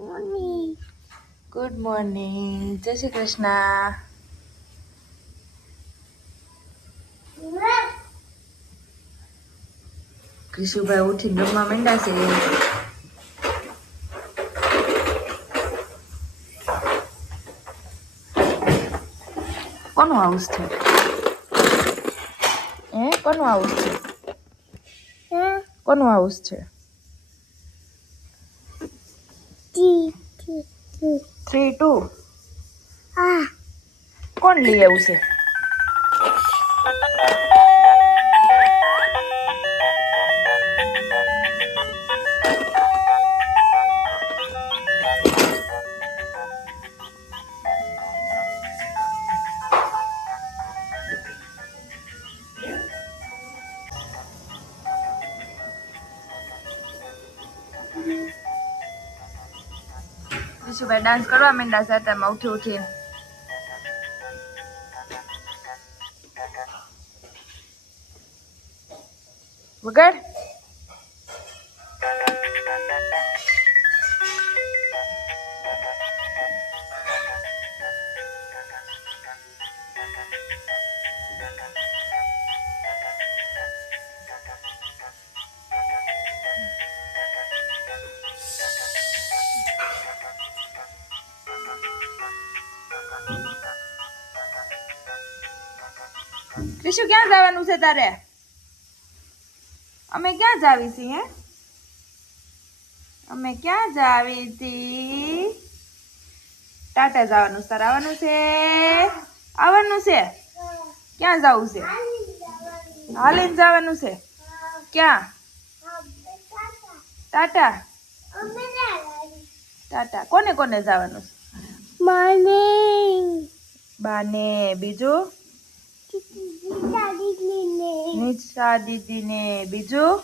Good morning, જય શ્રી કૃષ્ણ. ક્રિશુભાઈ ઉઠીને રમવા માંડ્યા છે. કોનું હાઉસ છે? કોનું હાઉસ છે? કોનું હાઉસ છે? 3, 2. કોણ લઈ આવ્યું છે? ક્રિશુભાઈ ડાન્સ કરવા માંડ્યા છે અત્યારમાં ઉઠી ઉઠીને. વગાડ. ક્રિશુ ક્યાં જવાનું છે તારે? અમે ક્યાં જાવી છીએ? હે, અમે ક્યાં જાવી છી? ટાટા જવાનું સર આવવાનું છે. આવવાનું છે? ક્યાં જવું છે? હાલીને જવાનું છે. ક્યાં? ટાટા. ટાટા કોને કોને જવાનું છે? બાને. બીજું? નિશા દીદી ને. બીજું?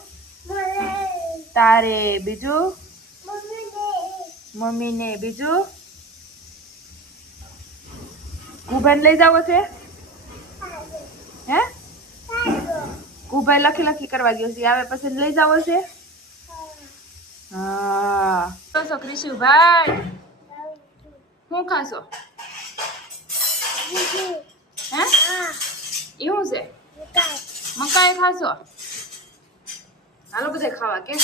તારે. બીજું? મમ્મી ને. બીજું? કુભાઈ લઈ જાવ છે? હે, કુભાઈ લખી કરવા ગયો છે, આવે પછી લઈ જાવ છે. હા. તો ક્રિશુભાઈ શું ખાશો? હે, એવું છે? મકાઈ ખાશો? હાલો બધા ખાવા કે.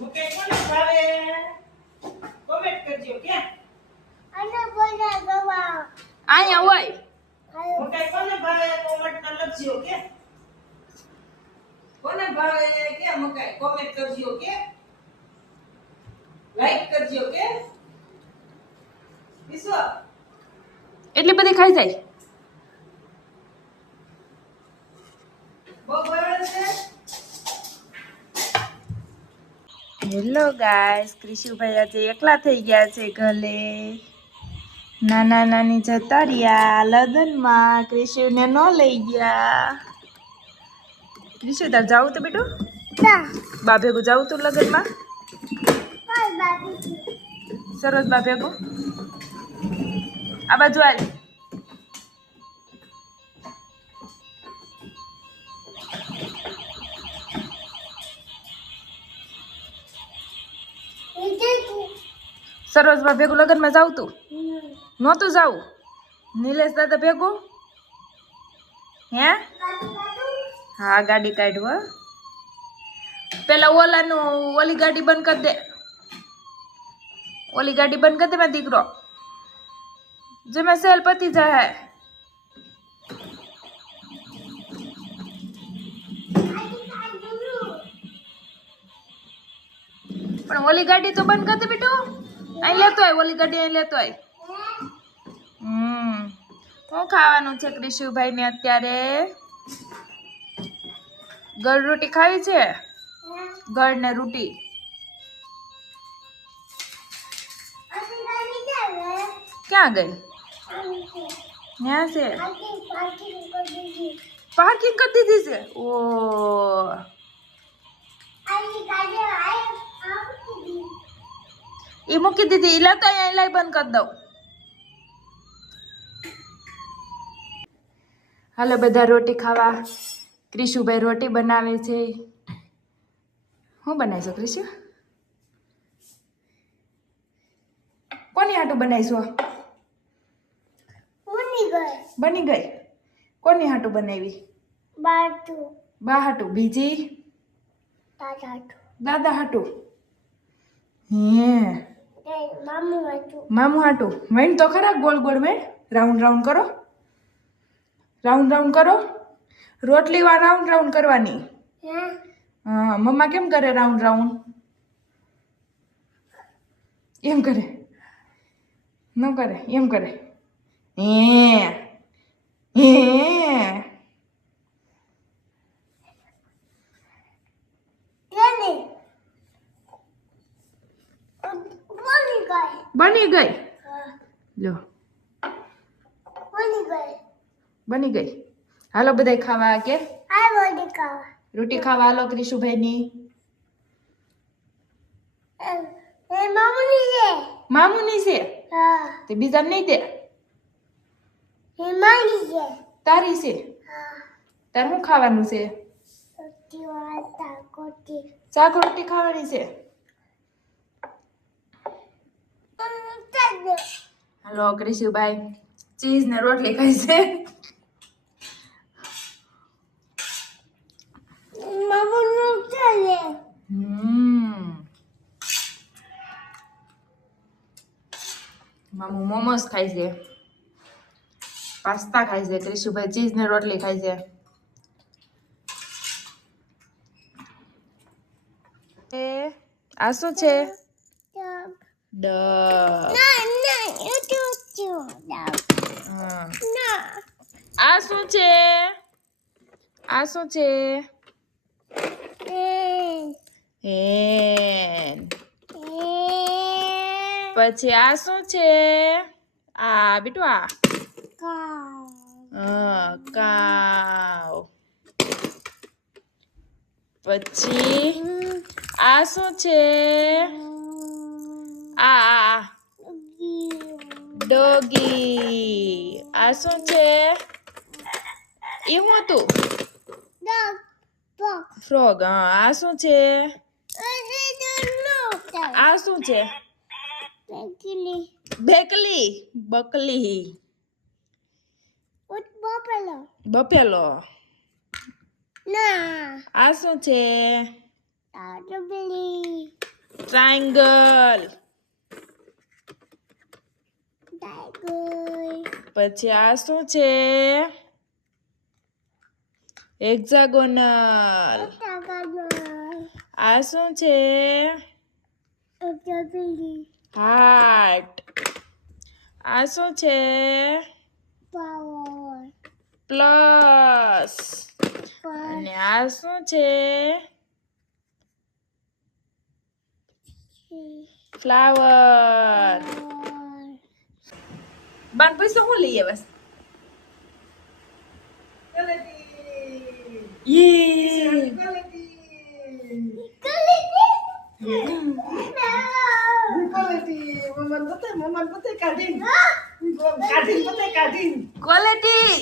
મકાઈ કોને ભાવે? કોમેન્ટ કરજો કે. આયા હોય. મકાઈ કોને ભાવે? કોમેન્ટ કર લખજો કે. કોને ભાવે કે મકાઈ? કોમેન્ટ કરજો કે. લાઈક કરજો કે. વિશ્વ એટલી બધી ખાઈ જાય. હેલો ગાઈસ, ક્રિશુભાઈ આજે એકલા થઈ ગયા છે ઘરે. નાના નાની જતા રહ્યા લગ્નમાં. ક્રિશુને ન લઈ ગયા. ક્રિશુ તાર જાવું તો બેટું? બા ભેગું જાવું તું લગ્નમાં? સરસ બા ભેગું. આ બાજુ આલ. સરોજમાં ભેગું લગ્નમાં જાવ તું? નહોતું જાવું? નિલેશ દાદા ભેગું? હે, હા ગાડી કાઢવા. પેલા ઓલી ગાડી બંધ કરી દે. ઓલી ગાડી બંધ કરી દે મારો દીકરો. જેમાં સેલ પતી જાય. પણ ઓલી ગાડી તો બંધ કરી દે બેટું. અહીં લેતો આય, ઓલી ગાડી અહીં લેતો આય. શું ખાવાનું છે ક્રિશુભાઈ ને અત્યારે? ગળ રોટી ખાવી છે? ગળ ને રોટી. ક્યાં ગઈ? ત્યાં છે. પાર્કિંગ કરી દીધી છે. ઓ એ મૂકી દીધી. ઈ લાતો અહીંયા લાઈ બંધ કરી દઉં. હાલો બધા રોટી ખાવા. ક્રિશુભાઈ રોટી બનાવે છે. શું બનાવીશું ક્રિશુ? કોની હાટું બનાવીશું? બની ગઈ. કોની હાટું બનાવી? બા હાટું. બીજી? દાદા હાટું. હે મામુ હાટું. વેણ તો ખરા ગોળ ગોળ વેણ. રાઉન્ડ રાઉન્ડ કરો. રાઉન્ડ રાઉન્ડ કરો. રોટલી વા રાઉન્ડ રાઉન્ડ કરવાની. હા મમ્મા કેમ કરે રાઉન્ડ રાઉન્ડ? એમ કરે. ન કરે એમ કરે. હે હે બની ગઈ. લો બની ગઈ. હાલો બધાય ખાવા કે રોટી ખાવા હાલો ક્રિશુભાઈ ની. મામુની છે તે બીજા નહીં દે. તારી છે. તાર શું ખાવાનું છે? શાક રોટી ખાવાની છે. હાલો ક્રિશુભાઈ ચીઝ ને રોટલી ખાઈ છે. મામુ મોમોસ ખાય છે. પાસ્તા ખાય છે. ક્રિશુભાઈ ચીઝ ને રોટલી ખાય છે. આ શું છે? ડબ. આ શું છે? આ શું છે? હેન. પછી આ શું છે? આ બેટુ આ કાવ. પછી આ શું છે? આ ડોગી. આ શું છે? એ હું હતું? ફ્રોગ. હા આ શું છે? આ શું છે? બેકલી. બકલી. બફેલો. આ શું છે? ટ્રાયંગલ. પછી આ શું છે? હેક્ઝાગોનલ. આ શું છે? હાર્ટ. આ શું છે? પ્લસ. અને આ શું છે? ફ્લાવર. બાન પૈસા હું લઈએ બસ. ક્વોલિટી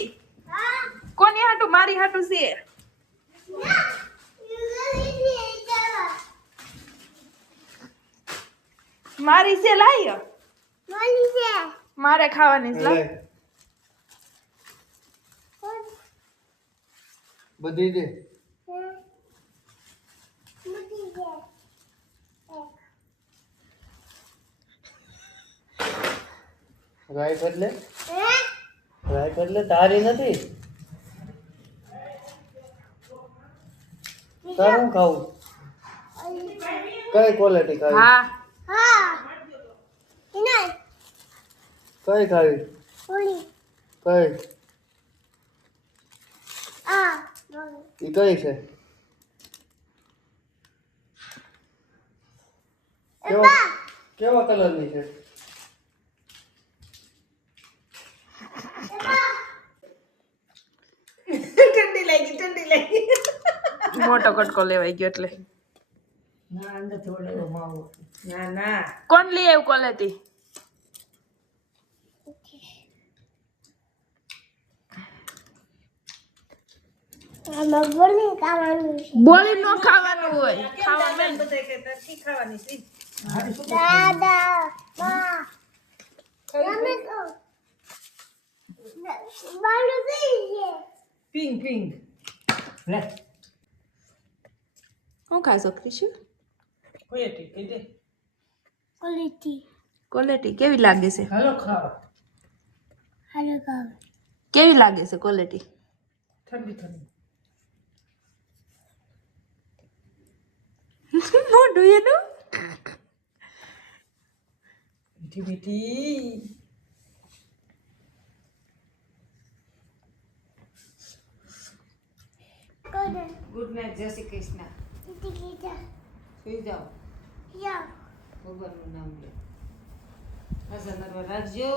કોની હાટું? મારી હાટું છે. મારી છે લાય. મારે ખાવાની છે લાય. બધી દે. રાઈટ એટલે તારી નથી. તારું ખાવું? કઈ ક્વોલિટી ખાવી? હા કઈ ખાવી? કઈ ઈ કઈ છે? કેવા કલરની છે? ઠંડી લાગી. મોટો કટકો લેવાઈ ગયો એટલે. ના કોણ લઈ આવ્યું ક્વોલિટી? બોલી નો ખાવાનું હોય ખાવાનું પિંગ પિંગ લે શું ખાશો ક્રિશુ કોઈ ટીકી દે ક્વોલિટી કેવી લાગે છે હાલો ખાઓ કેવી લાગે છે ક્વોલિટી ઠંડી ઠંડી મોઢું એનું મીઠી મીઠી ગુડ નાઇટ જય શ્રી કૃષ્ણ સુઈ જાઓ ભગવાનનું નામ લે રાખજો